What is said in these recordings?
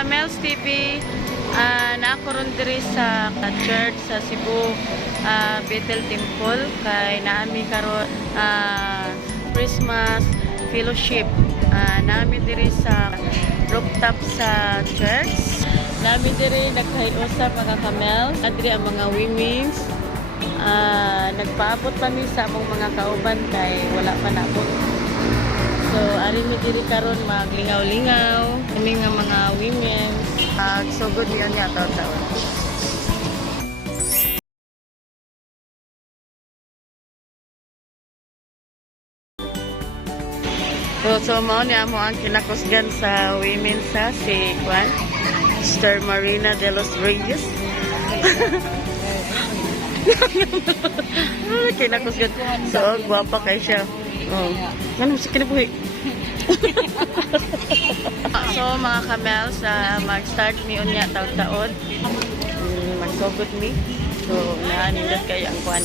Kamels TV, nakaroon diri sa church sa Cebu Bethel Temple kay naami karon Christmas fellowship. Naami diri sa rooftop sa church. Naami diri nagkahiusap mga Kamels, adri ang mga women's. Nagpaabot kami sa among mga kauban kay wala pa naabot. So, ari mi diri karon maglingaw-lingaw, kami nga mga women. So good yun nga taon-taon. So mao ni amo ang kinakusgan sa women sa si Juan, Sister Marina de los Reyes. Kinakusgan. So, guwapa kay siya. Oh. Ano sa kinabuhi? So mga Kamels, mag-start mi unya taon-taon. Magsugod mi. So naanindot kayo ang kuan.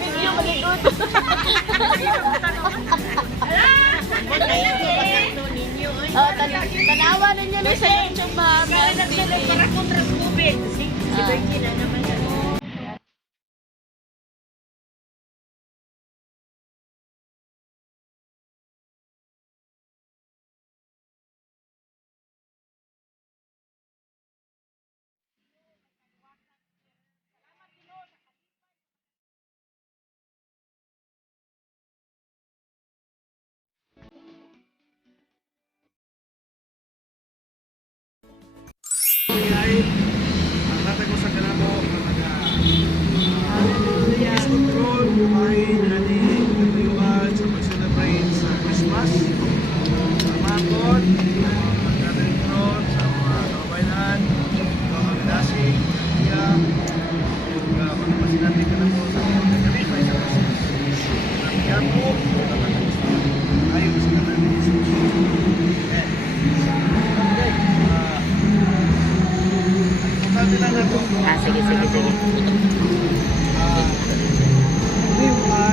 Video maligod. Tanawa ninyo na sa YouTube para kontra COVID. Si Virginia naman yan. Ang natag mo sa kanamo is control kumain nani katuyuan sa pag-celebrate sa Christmas sa Makon mag-gathering sa mga kabayan mga magdasig kaya yung pagpasin natin kanamo sa mga kalipay sa Christmas kaya po ayaw sa kanamo Sige.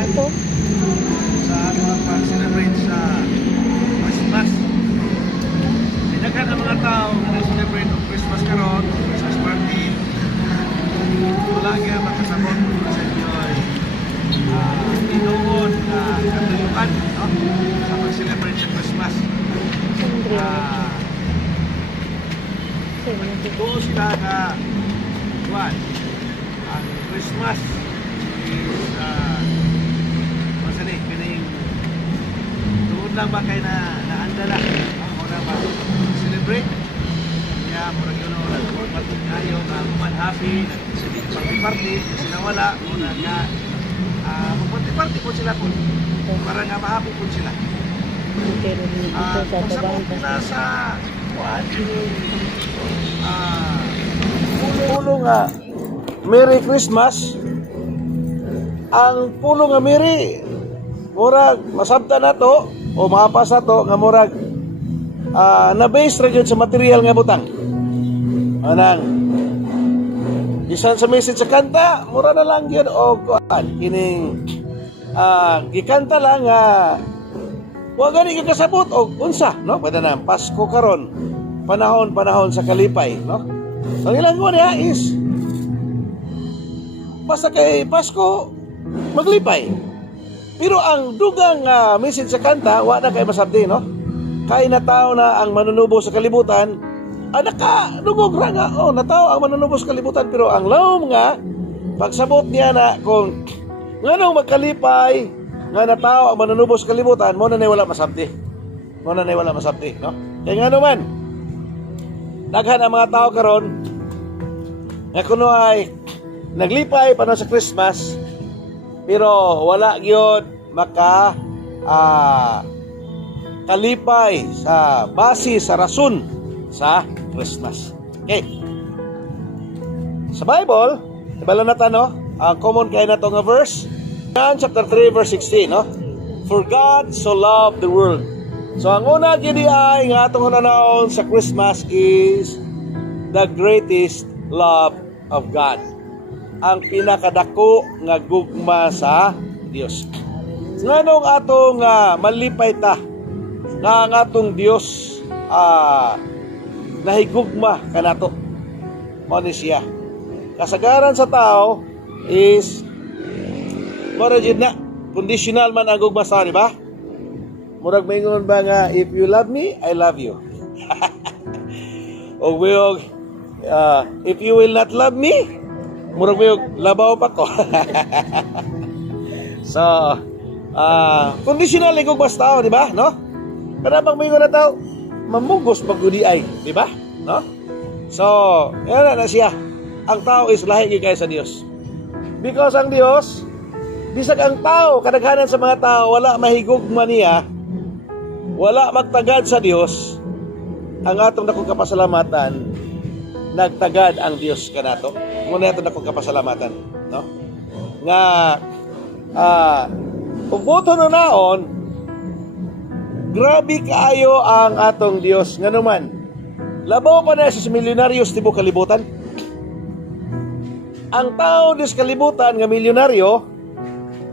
Ito sa mga pag-celebrate sa Christmas. Pinaghan ang mga tao na nag-celebrate ng Christmas karon, Christmas party. Wala nga makasabot ko sa inyo ay inuon na katuyuan sa pag-celebrate sa Christmas. Doon sila na ang Christmas is masalik pining tuod lang ba kayo na naandala ang una ba celebrate kaya murag yun na matag kayo na happy party kasi nawala muna nga magparty po sila po para nga ma-happy po sila pasabot nila sa pulo nga Merry Christmas. Ang pulo nga Merry murag masabta na to o mapas na to nga murag na-base ra gyud sa material nga butang. Anang bisan sa message sa kanta mura na lang gyud og kining gikanta lang nga wa gani ka kasabot og unsa no pwede na Pasko karon panahon sa kalipay no. Ang ilang ko niya is basta kay Pasko maglipay. Pero ang dugang message sa kanta wa na kay masabdi no. Kay nataw na ang manunubo sa kalibutan. Nakadungog ra nga nataw ang manunubo sa kalibutan pero ang lawom nga pagsabot niya na kung nganong magkalipay nga nataw ang manunubo sa kalibutan mo na wala masabdi. Mo na wala masabdi no. Kay ngano man daghan ang mga tao karon nga kuno ay naglipay pa sa Christmas pero wala gyud kalipay sa base sa rason sa Christmas. Okay. Sa Bible, ibala natin, no? Ang common kaya na to nga verse, John chapter 3 verse 16, no? For God so loved the world. So ang una gini ay nga atong hunanaon sa Christmas is the greatest love of God. Ang pinakadako nga gugma sa Dios. Nganong atong malipay ta nga ang atong Dios nahigugma kanato. Mao ni siya. Kasagaran sa tao is mura jud na conditional man ang gugma sa, di ba? Murag maingon ba nga, if you love me, I love you. O if you will not love me, murag mayog labaw pa ko. So, conditional ang gugma sa tao, di ba? No? Kada bang maingon na tao, mamugos magudi ay, di ba? No? So, yan na siya. Ang tao is lahi kay sa Dios. Because ang Dios, bisag ang tao, kadaghanan sa mga tao, wala mahigugma niya, wala magtagad sa Dios, ang atong dakong kapasalamatan, nagtagad ang Dios kanato. Muna atong dakong kapasalamatan, no? Nga, ubuto no naon, grabe kaayo ang atong Dios. Nga naman, labaw pa na sa milyonaryos tibo kalibutan. Ang tao dis kalibutan nga milyonaryo,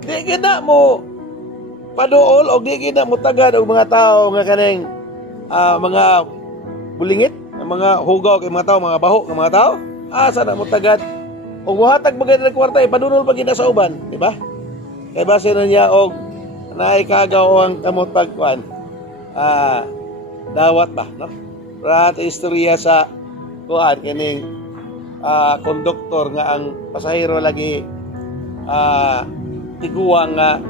di gina mo paduol o di gina mo tagad og mga tao nga kaneng mga bulingit, mga hugaw kay mga tao, mga baho nga mga tao. Asa na mo tagad og muhatag maganda ng kwarta padunol pa gina sa uban, di ba? Kay base na niya og naay kagaw ang kamot pagkuan. Dawat ba, no? Rat istorya sa kuan kining konduktor nga ang pasahero lagi tiguang nga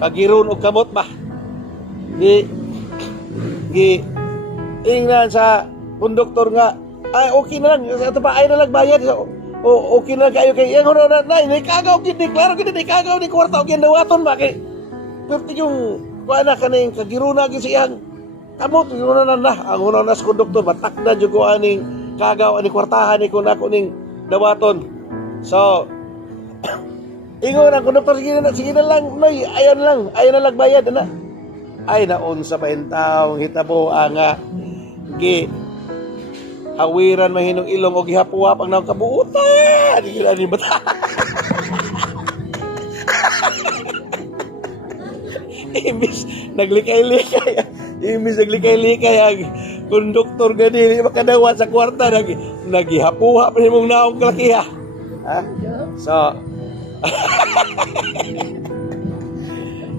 pagiron og kamot ba gi ingnan sa konduktor nga ay okay na lang ato pa ay na lang bayad o okay na kayo kay yang na kagaw gid klaro gid ni kagaw ni kwarta og dawaton ba kay perti yung kuan na kaning kagiruna gid siyang kamot yun na ang una na sa konduktor batakda jud ko aning kagaw ani kwartahan ni kun ako ning dawaton. So ingon ang konduktor sige na lang noy ayon na lang bayad na. Ay naon sa paintaw hitabo nga gi hawiran mahinong ilong og gihapuwa pag nakabuutan. Gila ni bata. Imbis naglikay-likay ang konduktor gani makadawat sa kwarta nagihapuha pa nimong naong kalakiha. Ha? So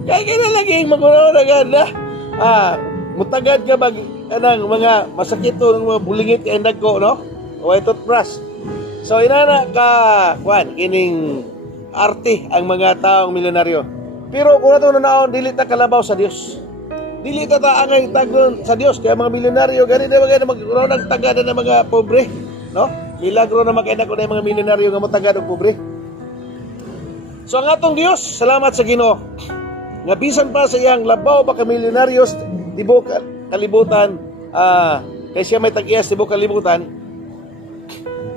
kaya na lagi magunaw na ganda. Mutagad ka mag anang mga masakit to ng mga bulingit kay nagko, no? O ay toothbrush. So inana ka kwan kining arte ang mga taong milyonaryo. Pero kung nato naon dili ta kalabaw sa Dios. Dili ta angay tagon sa Dios kaya mga milyonaryo gani na magro nagtagada ng mga pobre, no? Milagro na makita ko na mga milyonaryo nga motagad og pobre. So ang atong Dios, salamat sa Ginoo. Nga bisan pa sa iyang labaw pa ka milyonaryos tibo kalibutan, kay siya may tag-iyas tibo kalibutan.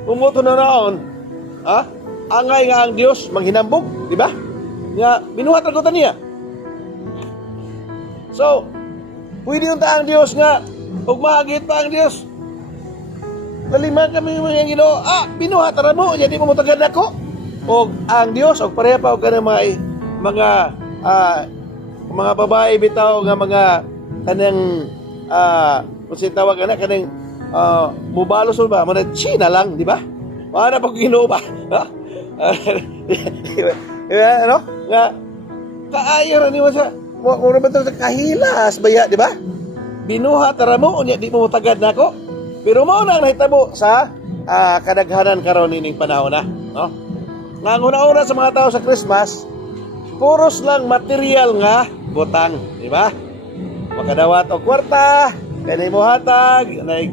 Umuto na naon, angay nga ang Dios manghinambog, di ba? Nga binuhat ra ko niya. So, pwede yung taang Diyos nga, huwag mahagit pa ang Diyos. Laliman kami mga Ginoo, binuhat ra mo, hindi mo mutagad ako. O ang Diyos, o pareha pa o ka na mga babae bitaw nga mga kanang, kung sinatawag ka na, kanang mubalos ba, mga China lang, di ba? Paano pag Ginoo ba? Ano? Nga, kaayo ra niyo sa mo ba sa kahilas baya, di ba? Binuhat ra mo unya di mo tagad nako. Pero mao na nahitabo sa kadaghanan karon ining panahon na, no? Nga una sa mga tao sa Christmas, puros lang material nga butang, di ba? Makadawat og kwarta, kanay mo hatag, na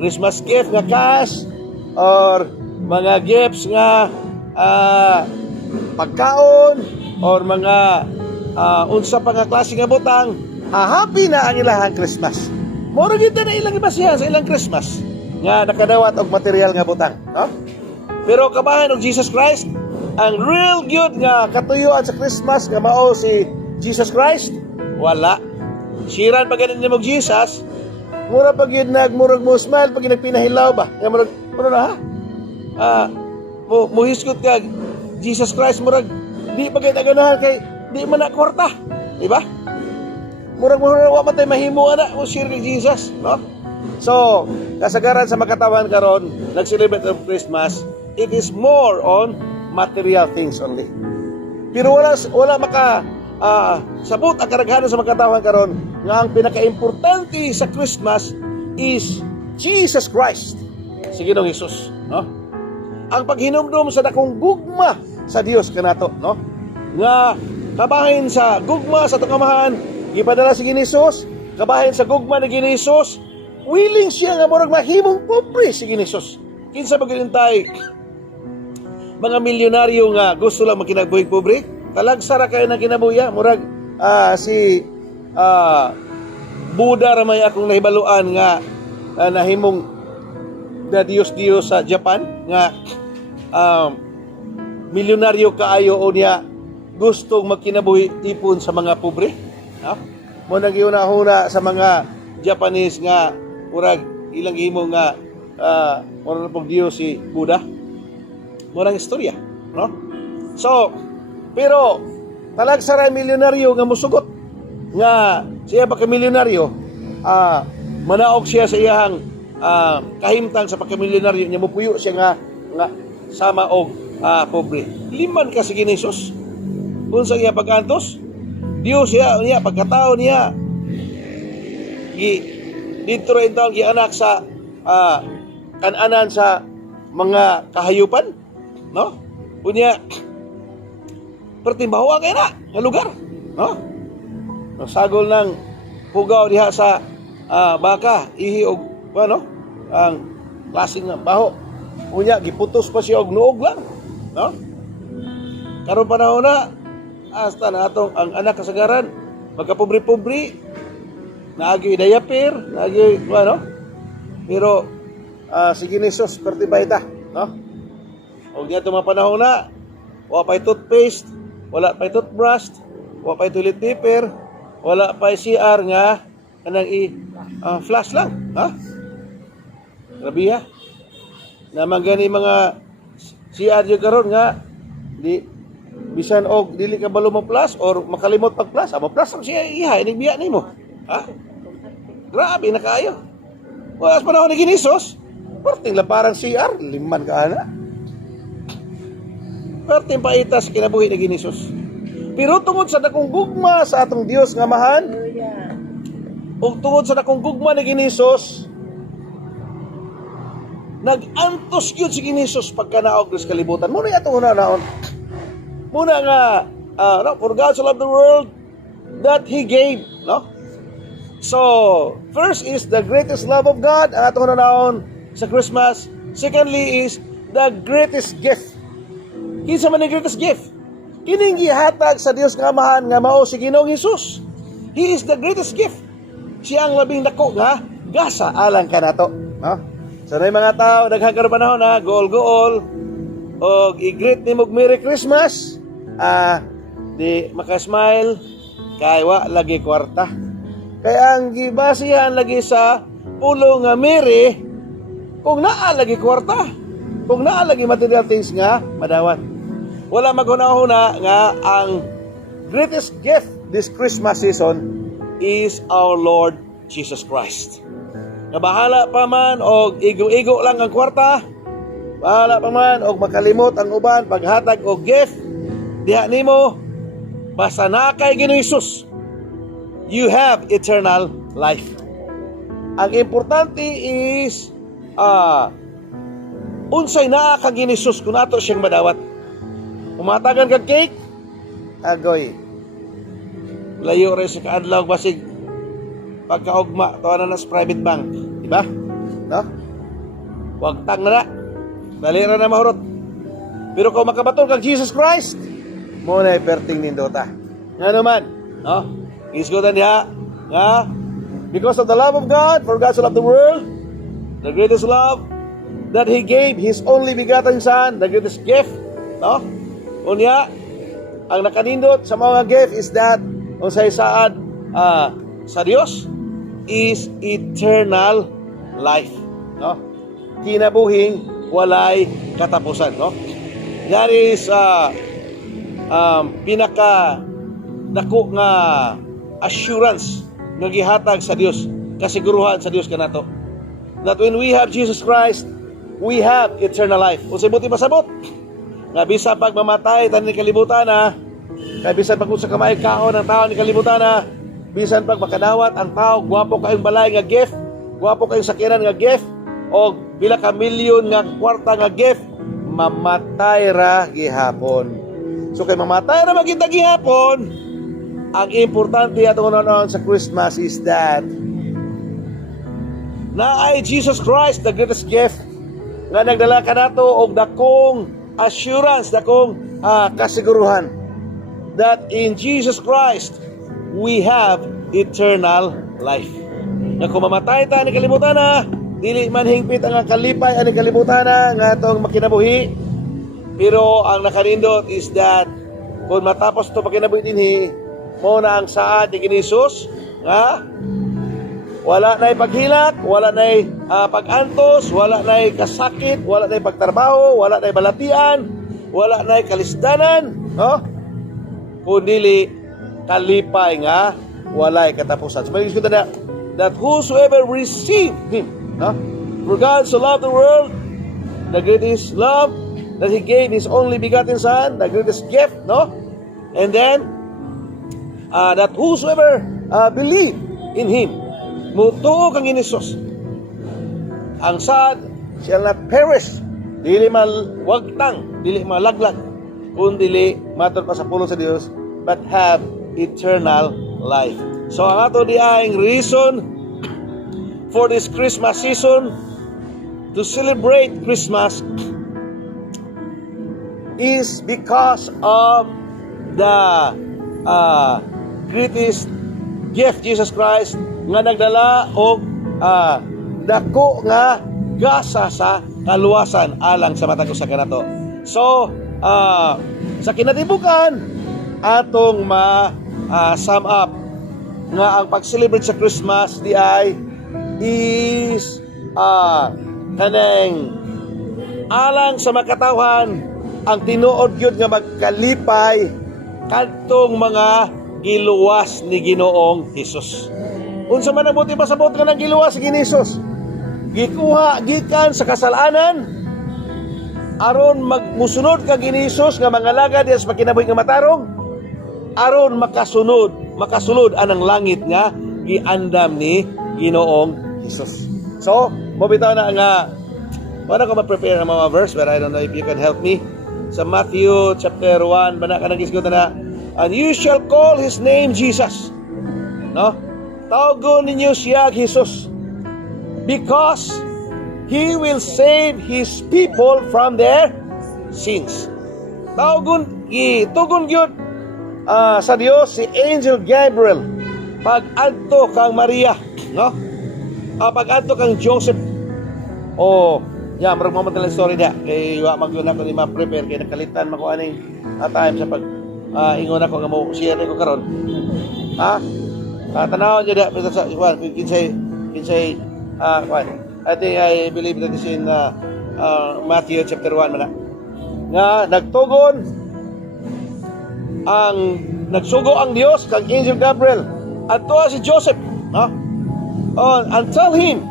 Christmas gift nga cash or mga gifts nga pagkaon or mga unsa pa nga klase nga butang happy na ang ilahang Christmas. Moro gid na ilang ibasihan sa ilang Christmas nga nakadawat og material nga butang, no? Pero kabahan og Jesus Christ, ang real good nga katuyuan sa Christmas nga mao si Jesus Christ, wala. Siran pag ganun mo Jesus, mura pag yun nagmurag mo smile pag nagpinahilaw ba? Nga murag, ano na ha? Muhiskot ka, Jesus Christ, murag, di pa kayo naganahan kay, di man na kwarta. Diba? Murag wa matay mahimo ana o share kay Jesus, no? So, kasagaran sa makatawan karon, nag-celebrate of Christmas, it is more on material things only. Pero wala maka sabot ang karaghanan sa makatawan karon nga ang pinaka-importante sa Christmas is Jesus Christ, si Ginoong Hesus, no? Ang paghinumdum sa dakong gugma sa Dios kanato, no? Nga kabahin sa gugma sa tungamahan gipadala si Ginoong Hesus, kabahin sa gugma ni Ginoong Hesus, willing siya nga murag mahimong pobre si Ginoong Hesus. Kinsa ba gilintay mga milyonaryo nga gusto lang magkinabuhi pobre? Talagsara kayo ng kinabuya, murag si Buddha ramay akong nahibaluan nga nahimong na Diyos sa Japan nga milyonaryo kaayo o niya gustong magkinabuhi tipon sa mga pobre, no? Mo nang giuna-una sa mga Japanese nga murag ilang himo nga murag na pong Diyos si Buddha, murag istorya, no? So pero talagsaray milyonaryo nga musugot nga siya ba ka milyonaryo, manaog siya sa iyang kahimtang sa pagkamilyonaryo niya, mupuyo siya nga sama og pobre. Liman ka si Ginoong Hesus unsa iya pag-antos Dios niya pagkatao niya dito rin taon gianak sa kananan sa mga kahayupan, no? Unya pertimbawa kay na nga lugar, no? Nasagol ng hugaw diha sa baka ihi og ano ang klaseng baho, unya giputos pa siya og nuog lang, no? Karon panahon na hasta na atong ang anak kasagaran magkapobre-pobre, naagi diaper, naagi ano, pero si Ginoong Hesus pertibay ta, no? Og diha mga panahon na wala pa'y toothpaste, wala pa'y toothbrush, wala pa'y toilet paper, wala pa'y CR nga kanang flash lang, ha? Grabe ha? Naman gani mga CR yung karon nga di bisan og dili ka balo mo plus or makalimot pag plus, amo plus ang siya iha inigbiya nimo, ha? Grabe na kaayo. Walas panahon ni Ginoong Hesus, perting la parang CR, liman ka ana. Perting paitas kinabuhi ni Ginoong Hesus. Pero tungod sa dakong gugma sa atong Dios nga mahan, ug tungod sa dakong gugma ni Ginoong Hesus, nag-antos yun si Ginoong Hesus pagkanaog sa kalibutan. Muna itong una-naon. Muna nga, no, for God so loved the world that He gave, no? So, first is the greatest love of God, ang atong una-naon sa Christmas. Secondly is the greatest gift. Kinsa man ang greatest gift? Kining gihatag sa Dios nga amahan nga mao si Ginoong Hesus. He is the greatest gift. Siya ang labing dako nga gasa alang kanato, no? So na mga tao daghang karon panahon na gool-gool og i-greet nimo Merry Christmas, di maka-smile kay wa lagi kwarta. Kay ang gibasihan lagi sa pulo nga Merry kung naa lagi kwarta, kung naa lagi material things nga madawat. Wala maghuna-huna nga ang greatest gift this Christmas season is our Lord Jesus Christ. Nabahala pa man og igo-igo lang ang kwarta, bahala pa man og makalimot ang uban paghatag og gift diha nimo, basta naa kay Ginoong Hesus, you have eternal life. Ang importante is unsay naa kang Ginoong Hesus kun ato siyang madawat. Umatagan kag cake, agoy layo rin sa kaadlaw basig pagkaugma tawanan sa private bank, di ba? No? Wag tang na, dali ra na mahurot. Pero kung makabaton kang Jesus Christ, mo na perting nindota. Nga naman, no? Isgutan diha Nga, because of the love of God, for God so loved the world, the greatest love, that He gave His only begotten Son, the greatest gift, no? Unya, ang nakanindot sa mga gift is that, kung sa isaad sa Dios, is eternal life, no? Kinabuhing walay katapusan, no? That is pinaka dako nga assurance nga gihatag sa Dios, kasiguruhan sa Dios kanato, that when we have Jesus Christ, we have eternal life. Unsay buti pasabot nga bisan pag mamatay tan ni kalibutan na, kay bisan pag usa ka maikaon ang tao ni kalibutan na, bisan pag makanawat ang tao, gwapo kayong balay nga gift, gwapo kayong sakyanan nga gift, o pila ka milyon nga kwarta nga gift, mamatay ra gihapon. So kay mamatay ra magita gihapon, ang importante atong unaon sa Christmas is that na ay Jesus Christ, the greatest gift, nga nagdala ka nato og dakong assurance, dakong kasiguruhan, that in Jesus Christ we have eternal life. Na kung mamatay ta ni kalibutan na, dili man hingpit ang kalipay ani kalibutan na nga atong makinabuhi, pero ang nakanindot is that kung matapos ito pakinabuhi dinhi, mo na ang saad ni Jesus nga wala na'y paghilak, wala na'y pag-antos, wala na'y kasakit, wala na'y pagtrabaho, wala na'y balatian, wala na'y kalisdanan, no? Kundili kalipay nga walay katapusan. So magiging na that whosoever received Him, no? For God so loved the world, the greatest love, that He gave His only begotten Son, the greatest gift, no? And then that whosoever believe in Him, mutuo kang inisos, ang sad shall not perish, dili malwagtang, dili malaglag, kundili matod pa sa pulong sa Dios, but have eternal life. So ang ato di ang reason for this Christmas season, to celebrate Christmas, is because of the greatest gift, Jesus Christ, nga nagdala og dako nga gasa sa kaluwasan alang sa matag usa kanato. So sa kinatibukan atong sum up nga ang pag-celebrate sa Christmas di ay is kanang alang sa makatawhan ang tinuod gyud nga magkalipay kadtong mga giluwas ni Ginoong Hesus. Unsa man ang buti pasabot nga nang giluwas si Hesus? Gikuha gikan sa kasalanan aron magmusunod ka Hesus nga mga lagad diya sa pakinabuhi nga matarong, aron makasulod anang langit nga giandam ni Ginoong Hesus. So, mobitaw na nga wala ko ma-prepare ng mga verse, but I don't know if you can help me. Sa Matthew chapter 1, bana ka nagisgot na, and you shall call His name Jesus. No? Tawgon ninyo siya Jesus, because He will save His people from their sins. Tugon gyud sa Dios si Angel Gabriel pag-adto kang Maria, no? Pag-adto kang Joseph. Marag mo lang story niya. Kay wa magyon ako ni ma-prepare kay nakalitan mako aning time sa pag ingon ako nga mo share ko karon. Tanaw niyo da sa kinsay I think I believe that is in Matthew chapter 1 man nga nagsugo ang Dios kang Angel Gabriel adto si Joseph, no? And tell him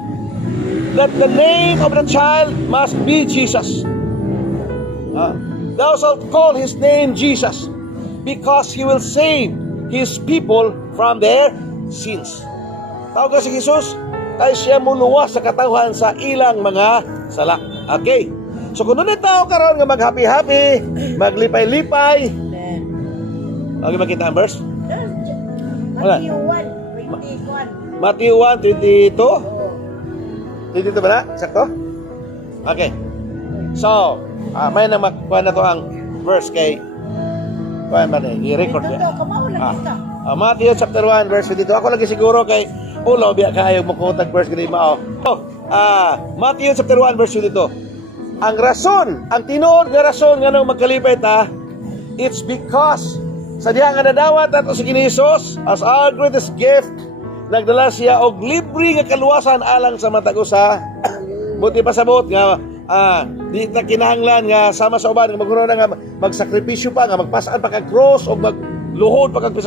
that the name of the child must be Jesus. Thou shalt call his name Jesus, because he will save his people from their sins. Tawag si Jesus kay siya muluwas sa katawhan sa ilang mga sala. Okay. So kung doon tao karon nga mag-happy-happy, maglipay-lipay. Okay, makita ang verse? Matthew 1:22. 22 ba na? Sakto? Okay. So, may nang makuha na to ang verse kay kuha ba na? I-record niya. Matthew chapter 1 verse 22. Ako lagi siguro kay ulo biya kayo makutag verse gani mao. Matthew chapter 1 verse 22. Ang rason, ang tinuod nga rason nga nang magkalipay ta, it's because sa diha nga nadawat ato si Hesus as our greatest gift, nagdala siya og libre nga kaluwasan alang sa matag usa. Buti pasabot nga di ta kinahanglan nga sama sa uban nga maghuno nga magsakripisyo pa nga magpasaan pa kag cross o magluhod pa kag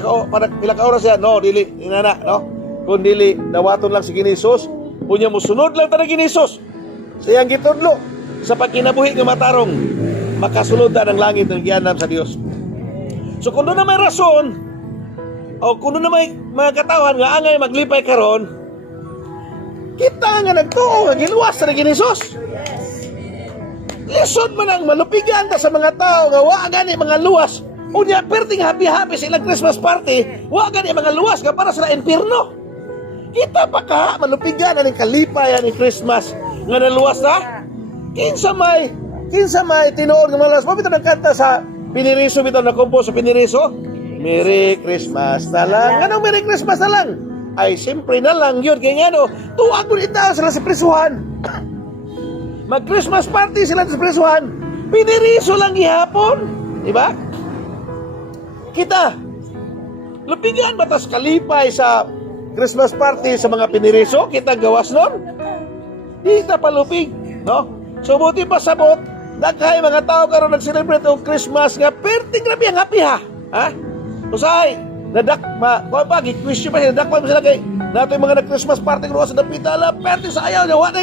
pila ka oras siya. No, dili inana, no. Kun dili dawaton lang si Hesus, unya mo sunod lang ta ni Hesus. Siyang gitudlo sa pagkinabuhi nga matarong makasulod ang langit ng gianam sa Dios. So kung doon na may rason o kung doon na may mga katawan nga angay maglipay karon, kita nga nagtuo nga giluwas sa Hesus. Lisod man ang malupigan ta sa mga tao nga wa gani mga luwas. Unya perting happy-happy sa ilang Christmas party, wa gani mga luwas nga para sa impierno. Kita pa ka malupigan aning kalipay ni Christmas nga naluwas na. Kinsa may tinuod nga malas. Mabito nagkanta sa Piniriso, bitaw na kompo sa Piniriso. Merry Christmas na lang. Anong Merry Christmas na lang? Ay, siyempre na lang yun. Kaya nga no, tuwag mo itaw sila sa prisuhan. Mag-Christmas party sila sa prisuhan. Piniriso lang ihapon. Diba? Kita, lupigan ba tas kalipay sa Christmas party sa mga Piniriso? Kita gawas nun? Di ta palupig, no? So buti pa sabot, daghay mga tao karon nag-celebrate og Christmas nga perting grabe ang happy ha. Ha? Usay, nadakma, pag i-question pa sila, nadakma sila kay nato yung mga nag-Christmas party ko sa dapitala, perting sa ayaw niya, wala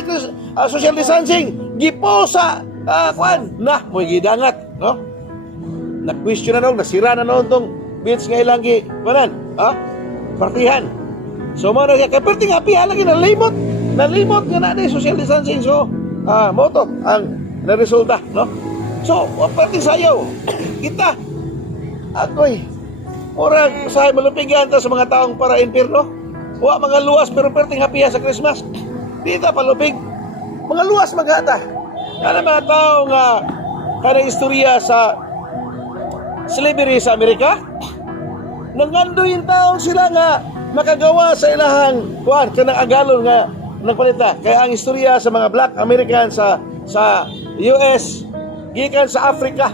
social distancing, gipo sa, na, mo gidangat, no? Nag-question na noon, nasira na noon tong beach nga ilang partihan. So mo na kaya perting happy ha, lagi nalimot nga na social distancing, so, moto ang naresulta, no? So, perting sayaw kita ako'y murag usahay malupigan ta sa mga taong para impierno. Wa mga luwas pero perting happy sa Christmas. Di ta palupig. Mga luwas magata. Kana mga tao nga kana istorya sa slavery sa Amerika. Nangandoy taon sila nga makagawa sa ilahang kanang agalon nga nagpalita. Kaya ang istorya sa mga black Americans sa US, gikan sa Africa,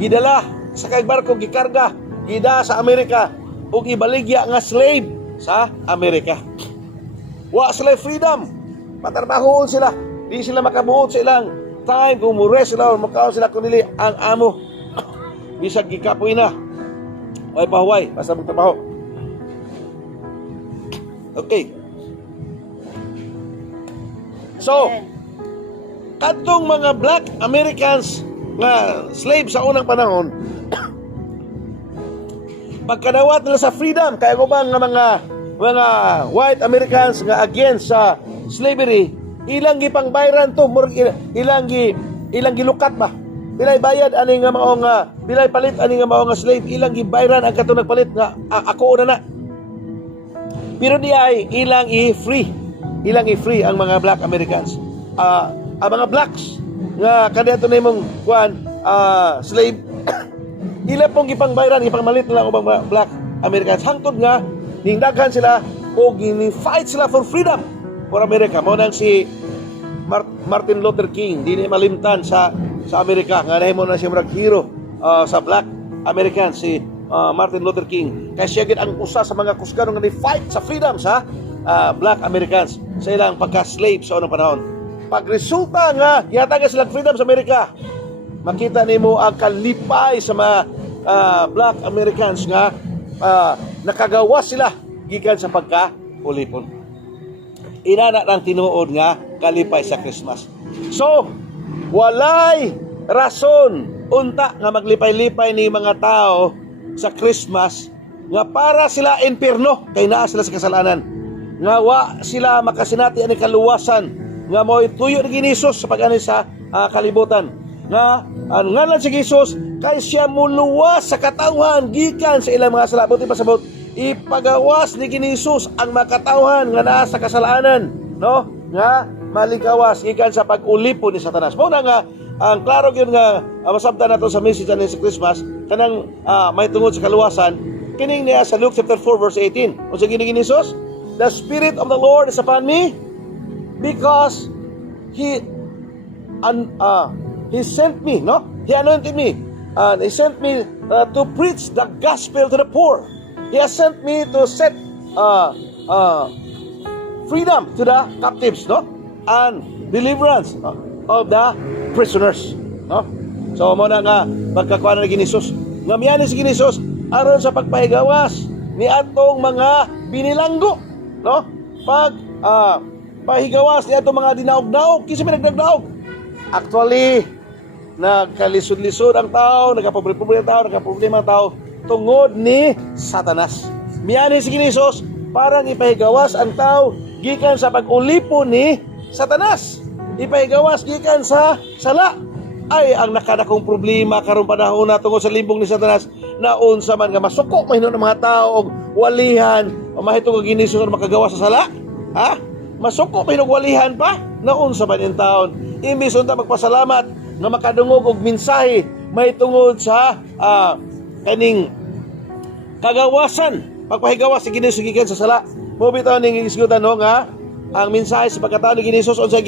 gidala sa kay barko gikarga, gida sa Amerika ug ibaligya nga slave sa Amerika. Wa sila freedom. Patrabahoon sila. Di sila makabuot sa ilang time kung mures sila o makaon sila kundi ang amo. Bisag gikapoy na. Way pahuway basta magtrabaho. Okay. So, kadtong mga black Americans nga slave sa unang panahon, pagkadawat nila sa freedom, kaya ko bang mga white Americans nga against sa slavery, ilang gipang bayran to, ilang gilukat ba? Bilay bayad ani nga mao nga, bilay palit ani nga mao nga slave, ilang gibayran ang katong nagpalit nga ako na. Pero di ay ilang i-free ang mga black Americans. Ang mga blacks nga kadto na imong slave ila pong gipangbayran ipangmalit nila ubang mga black Americans hangtod nga ningdaghan sila o gini-fight sila for freedom for America. Mo nang si Martin Luther King dili malimtan sa Amerika nga nahimo na siya murag hero sa black Americans, si Martin Luther King. Kaya siya gid ang usa sa mga kusgano nga ni-fight sa freedom sa black Americans sa ilang pagka-slave sa unang panahon. Pagresulta nga gihatagan silang freedom sa Amerika, makita nimo ang kalipay sa mga black Americans nga nakagawas sila gikan sa pagka-ulipon. Inana lang tinuod nga kalipay sa Christmas. So, walay rason unta nga maglipay-lipay ni mga tao sa Christmas nga para sila impierno kay naa sila sa kasalanan. Nga wa sila makasinati ani kaluwasan nga mo'y tuyo ni Hesus sa pag-ani sa kalibutan. Nga ang ngalan si Hesus kay siya muluwas sa katawhan gikan sa ilang mga sala. Buti pasabot ipagawas ni Hesus ang makatawhan nga naa sa kasalanan, no? Nga malikawas gikan sa pag-ulipon ni Satanas. Mao na nga ang klaro gyud nga masabtan nato sa message ani sa Christmas kanang may tungod sa kaluwasan kining niya sa Luke chapter 4 verse 18. Unsa ginigin ni Jesus? The Spirit of the Lord is upon me because He sent me, no? He anointed me. He sent me to preach the gospel to the poor. He has sent me to set freedom to the captives, no? And deliverance of the prisoners, no? So mo na nga pagkakuan na ni Jesus. Nga miyani si Jesus aron sa pagpahigawas ni atong mga binilanggo, no? Pahigawas ni atong mga dinaog-daog, kinsa may nagdagdaog. Actually, nagkalisod-lisod ang tao, nagkapobre-pobre ang tao, nagkaproblema ang tao tungod ni Satanas. Miyani si Jesus parang ipahigawas ang tao gikan sa pag-ulipo ni Satanas. Ipahigawas gikan sa sala. Ay ang nakadakong problema karon panahon na tungod sa limbong ni Satanas na unsa man nga masuko mahino ng mga tao og walihan o mahitong og Ginoo nga makagawa sa sala. Ha? Masuko mahino og walihan pa na unsa man in taon. Imbis unta magpasalamat nga makadungog og mensahe mahitungod sa kaning kagawasan pagpahigawas si Ginoo gikan sa sala. Mo bitaw ning isgutan no nga ang mensahe sa pagkatao ni Ginoo unsa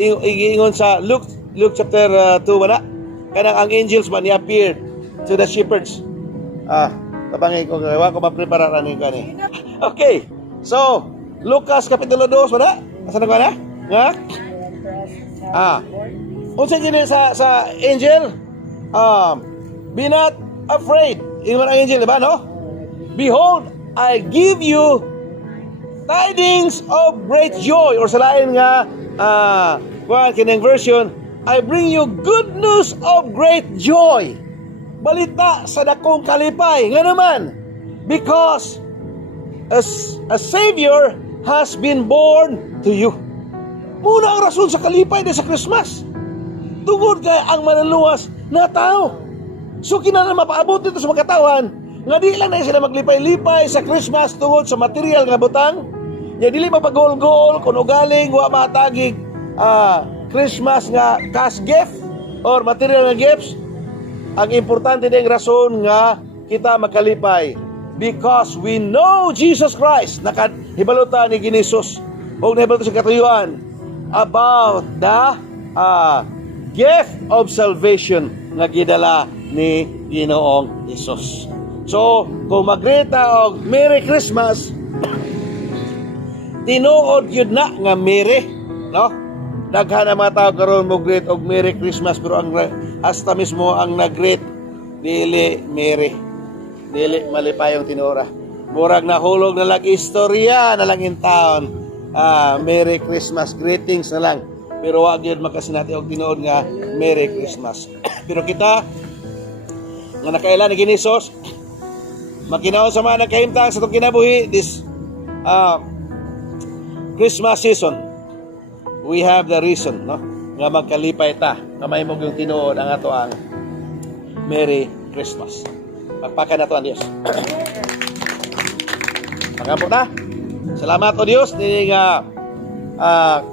giingon sa Luke chapter 2 wala kanang ang angels man ni appeared to the shepherds. Tabangay ko gawa ko maprepara ni kani. Okay. So, Lucas kapitulo 2 wala? Asa na ba na? Nga? Unsa gini sa angel? Be not afraid. Ingon ang angel, diba, no? Behold, I give you tidings of great joy. Or sa lain nga, kining version, I bring you good news of great joy. Balita sa dakong kalipay. Nga naman, because a Savior has been born to you. Muna ang rason sa kalipay na sa Christmas. Tungod kay ang manluwas na tao. So kinahanglan mapaabot dito sa mga katawan nga di lang na sila maglipay-lipay sa Christmas tungod sa material nga butang. Ya dili mapagol-gol kun ugaling wa matagig Christmas nga cash gift or material nga gifts. Ang importante ding rason nga kita makalipay because we know Jesus Christ. Nakahibalutan ni Ginoo o nahibalutan sa katuyuan about the gift of salvation nga gidala ni Ginoong Hesus. So, kung magrita og Merry Christmas, tinuod yun na nga Merry, no? Daghan na mga tao karon mo greet og Merry Christmas pero ang hasta mismo ang nag-greet dili Merry. Dili malipayong tinura. Murag nahulog na lang istorya na lang in town. Merry Christmas greetings na lang. Pero wag yun makasinati og tinuod nga Merry Christmas. Pero kita nga nakailan ni Ginoo makinaon sa mga nagkahimtang sa itong kinabuhi this Christmas season. We have the reason, no? Nga magkalipay ta, nga mahimog yung tinuod ang ato ang Merry Christmas. Pagpakan na to ang Diyos. Pagkampo na. Salamat o Diyos nining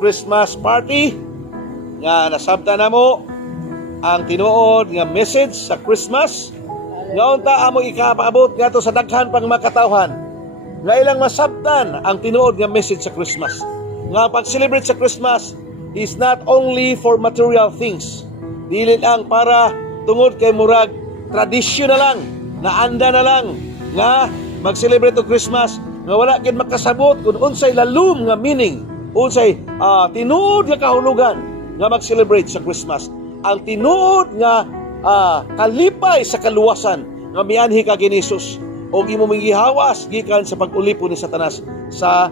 Christmas party nga nasabta na mo ang tinuod nga message sa Christmas. Nga unta amo ikapaabot nga to sa daghan pang makatawhan nga ilang masabtan ang tinuod nga message sa Christmas. Nga pag-celebrate sa Christmas is not only for material things. Dili lang para tungod kay murag tradisyon na lang, naanda na lang nga mag-celebrate og Christmas nga wala gid makasabot kung unsay lalum nga meaning, unsay tinuod nga kahulugan nga mag-celebrate sa Christmas. Ang tinuod nga kalipay sa kaluwasan nga mianhi ka Ginoo o imo gihawas gikan sa pag-ulipo ni Satanas sa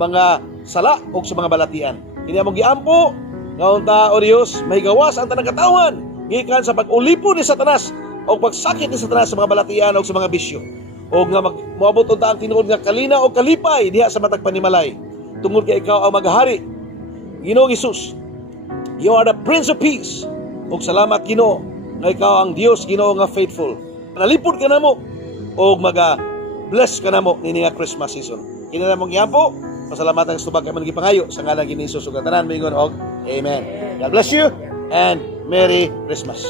mga sala o sa mga balatian. Kini among giampo nga unta o Dios mahigawas ang tanang katawan gikan sa pag-ulipo ni Satanas o pagsakit ni Satanas sa mga balatian o sa mga bisyo. O nga moabot unta ang tinuod nga kalina o kalipay diha sa matag panimalay. Tungod kay ikaw ang maghari. Ginoong Hesus, you are the Prince of Peace. Og salamat Ginoo nga ikaw ang Dios Ginoo nga faithful. Nalipod ka namo og bless ka namo ini nga Christmas season. Kini namong giampo, pasalamatan sa tubag kay man gipangayo sa ngalan ni Hesus ug tanan moingon og amen. God bless you and Merry Christmas.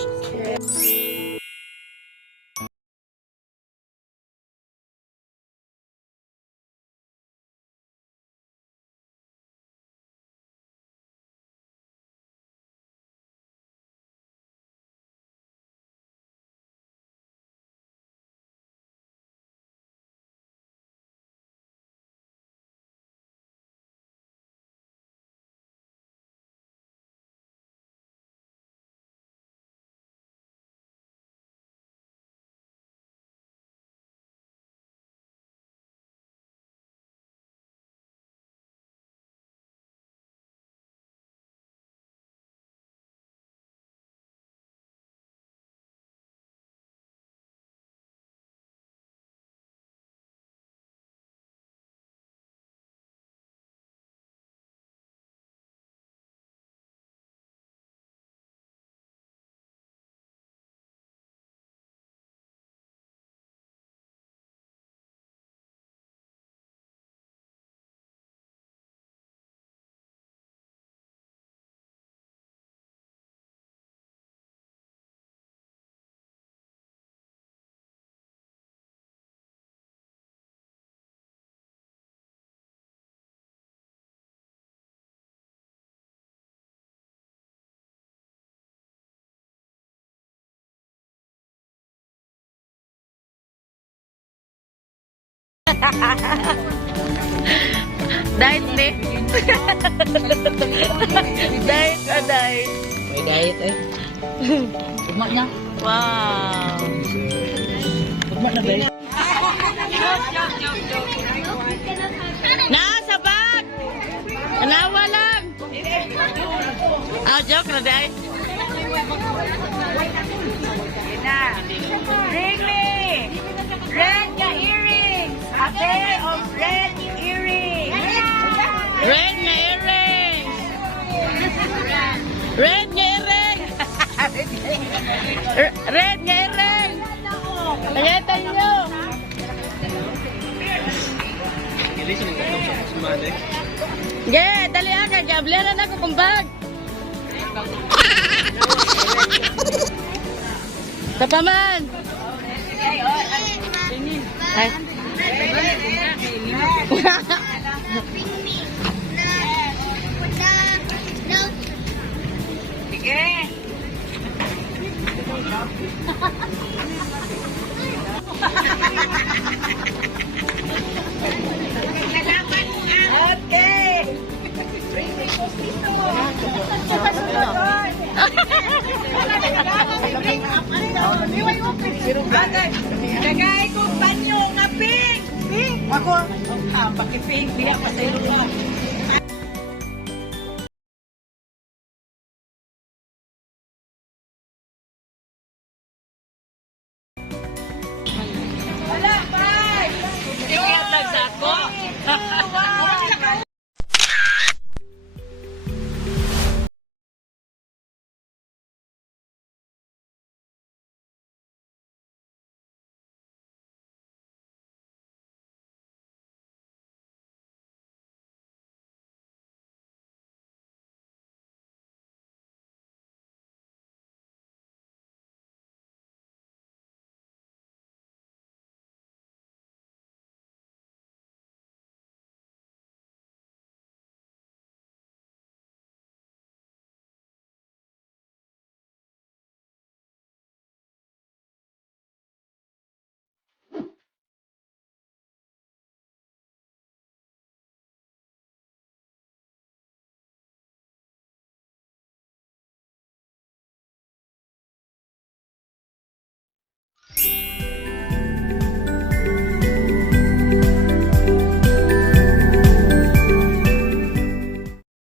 Diet ni. Diet ka, diet. May diet eh. Ugma niya. Wow. Ugma na ba eh? Nasa bag! Anawa lang! Ah, joke na dahil. Really? Red nga earrings. A pair of red earrings. Red nga earrings! Red nga earrings! Red nga earrings! Pangitan nyo! Ge, dali aga, gablera na ko kung bag. Tapaman! Ay. Sige. Okay. Kagay ko banyo nga pink. Pink. Ako, bakit pink? Diya pa sa ilo.